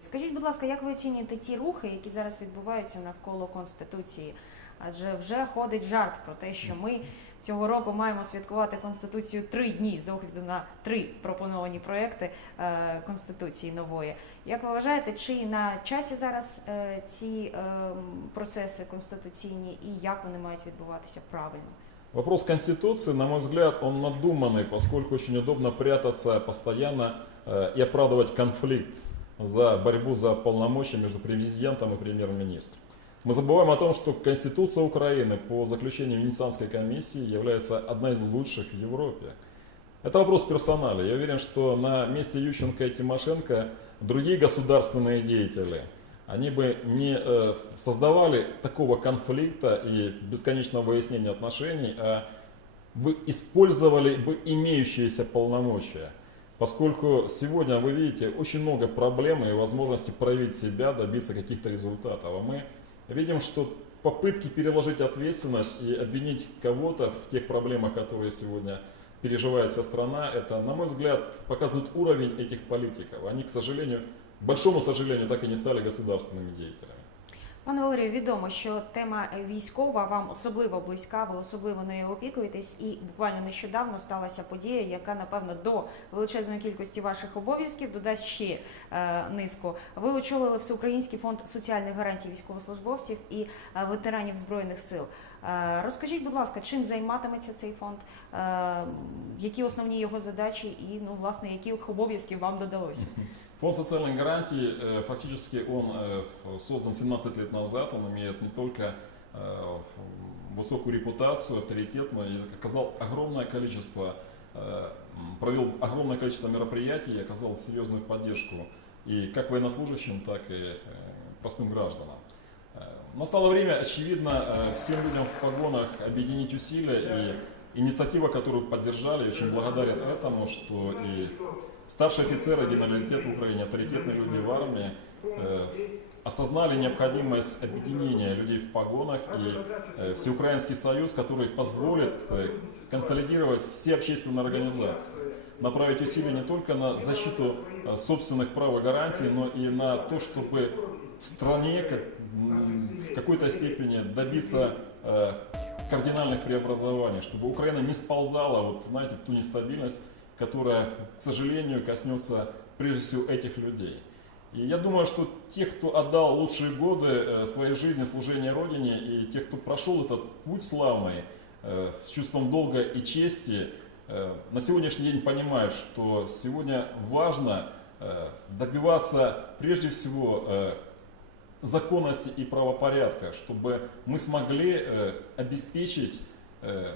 Скажіть, будь ласка, як ви оцінюєте ті рухи, які зараз відбуваються навколо конституції? Адже вже ходить жарт про те, що ми цього року маємо святкувати конституцію три дні з огляду на три пропоновані проекти е, конституції нової. Як ви вважаєте, чи на часі зараз е, ці е, процеси конституційні і як вони мають відбуватися правильно? Вопрос Конституции, на мой взгляд, он надуманный, поскольку очень удобно прятаться постоянно э, и оправдывать конфликт за борьбу за полномочия между президентом и премьер-министром. Мы забываем о том, что Конституция Украины по заключению Венецианской комиссии является одной из лучших в Европе. Это вопрос персонали. Я уверен, что на месте Ющенко и Тимошенко другие государственные деятели, они бы не э, создавали такого конфликта и бесконечного выяснения отношений, а бы использовали бы имеющиеся полномочия. Поскольку сегодня, вы видите, очень много проблем и возможностей проявить себя, добиться каких-то результатов. А мы видим, что попытки переложить ответственность и обвинить кого-то в тех проблемах, которые сегодня переживает вся страна, это, на мой взгляд, показывает уровень этих политиков. Они, к сожалению, большому сожалению, так и не стали государственными деятелями. Пане Валерію, відомо, що тема військова вам особливо близька, ви особливо нею опікуєтесь, і буквально нещодавно сталася подія, яка напевно до величезної кількості ваших обов'язків додасть ще е, низку. Ви очолили Всеукраїнський фонд соціальних гарантій військовослужбовців і е, ветеранів збройних сил. Е, розкажіть, будь ласка, чим займатиметься цей фонд? Е, які основні його задачі, і ну власне яких обов'язків вам додалося? Фонд социальных гарантий, э, фактически он э, создан 17 лет назад, он имеет не только э, высокую репутацию, авторитет, но и оказал огромное количество, провел огромное количество мероприятий и оказал серьезную поддержку и как военнослужащим, так и простым гражданам. Настало время, очевидно, всем людям в погонах объединить усилия и инициатива, которую поддержали, очень благодарен этому, что и старшие офицеры, генералитет в Украине, авторитетные люди в армии э, осознали необходимость объединения людей в погонах и э, Всеукраинский союз, который позволит э, консолидировать все общественные организации, направить усилия не только на защиту э, собственных прав и гарантий, но и на то, чтобы в стране как, в какой-то степени добиться э, кардинальных преобразований, чтобы Украина не сползала, вот знаете, в ту нестабильность, которая, к сожалению, коснется прежде всего этих людей. И я думаю, что те, кто отдал лучшие годы э, своей жизни служения Родине, и те, кто прошел этот путь славный э, с чувством долга и чести, э, на сегодняшний день понимают, что сегодня важно добиваться прежде всего законности и правопорядка, чтобы мы смогли э, обеспечить э,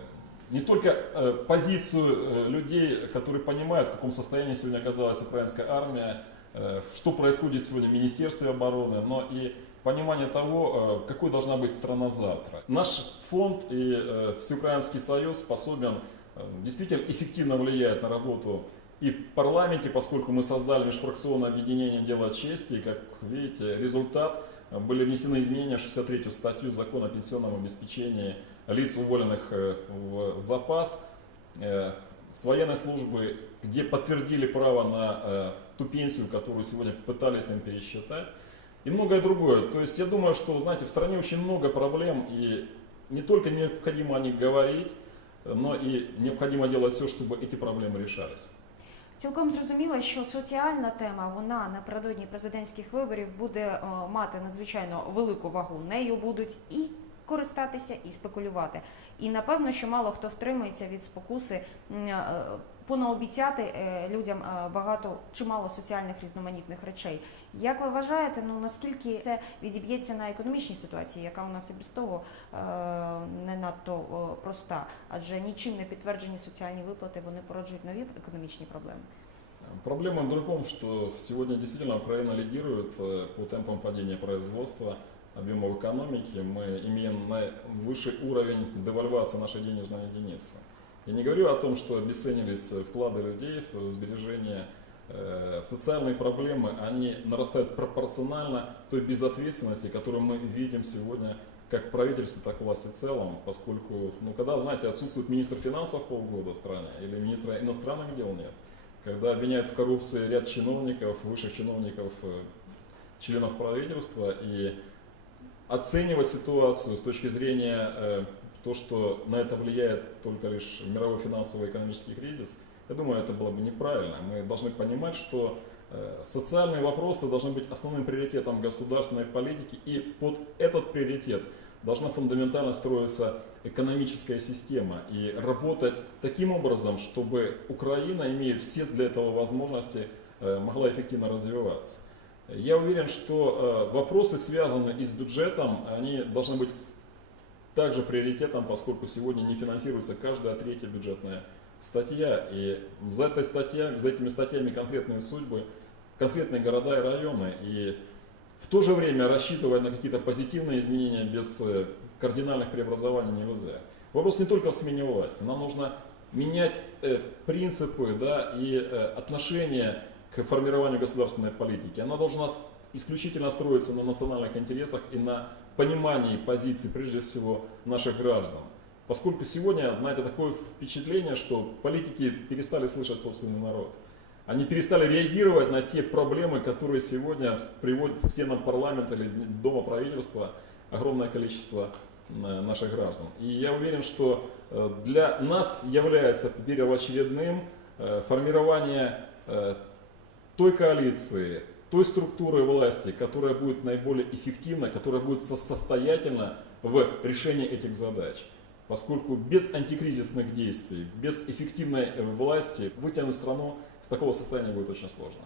не только э, позицию людей, которые понимают, в каком состоянии сегодня оказалась украинская армия, что происходит сегодня в Министерстве обороны, но и понимание того, какой должна быть страна завтра. Наш фонд и Всеукраинский союз способен действительно эффективно влиять на работу и в парламенте, поскольку мы создали межфракционное объединение «Дело чести», и, как видите, результат были внесены изменения в 63-ю статью закона о пенсионном обеспечении лиц, уволенных э, в запас э, с военной службы, где подтвердили право на э, ту пенсию, которую сегодня пытались им пересчитать, и многое другое. То есть я думаю, что, знаете, в стране очень много проблем, и не только необходимо о них говорить, но и необходимо делать все, чтобы эти проблемы решались. Цілком зрозуміло, що соціальна тема вона напередодні президентських виборів буде о, мати надзвичайно велику вагу. Нею будуть і користатися, і спекулювати. І напевно, що мало хто втримується від спокуси е, понаобіцяти е, людям е, багато чимало соціальних різноманітних речей. Як ви вважаєте, ну наскільки це відіб'ється на економічній ситуації, яка у нас і без того не надто проста? Адже нічим не підтверджені соціальні виплати вони породжують нові економічні проблеми. Проблема в другом, что сегодня действительно Украина лидирует по темпам падения производства, объемов экономики. Мы имеем высший уровень девальвации нашей денежной единицы. Я не говорю о том, что обесценились вклады людей в сбережения, э, социальные проблемы, они нарастают пропорционально той безответственности, которую мы видим сегодня как правительство, так и власти в целом, поскольку, ну, когда, знаете, отсутствует министр финансов полгода в стране или министра иностранных дел нет, когда обвиняют в коррупции ряд чиновников, высших чиновников, э, членов правительства и оценивать ситуацию с точки зрения э, то, что на это влияет только лишь мировой финансово-экономический кризис, я думаю, это было бы неправильно. Мы должны понимать, что э, социальные вопросы должны быть основным приоритетом государственной политики, и под этот приоритет должна фундаментально строиться экономическая система и работать таким образом, чтобы Украина, имея все для этого возможности, э, могла эффективно развиваться. Я уверен, что э, вопросы, связанные и с бюджетом, они должны быть также приоритетом, поскольку сегодня не финансируется каждая третья бюджетная статья. И за, этой статья, за этими статьями конкретные судьбы, конкретные города и районы. И в то же время рассчитывать на какие-то позитивные изменения без э, кардинальных преобразований нельзя. Вопрос не только в смене власти. Нам нужно менять э, принципы да, и отношения формированию государственной политики. Она должна исключительно строиться на национальных интересах и на понимании позиций, прежде всего, наших граждан. Поскольку сегодня, знаете, такое впечатление, что политики перестали слышать собственный народ. Они перестали реагировать на те проблемы, которые сегодня приводят к стенам парламента или дома правительства огромное количество э, наших граждан. И я уверен, что э, для нас является первоочередным э, формирование той коалиции, той структуры власти, которая будет наиболее эффективна, которая будет со- состоятельна в решении этих задач. Поскольку без антикризисных действий, без эффективной власти вытянуть страну с такого состояния будет очень сложно.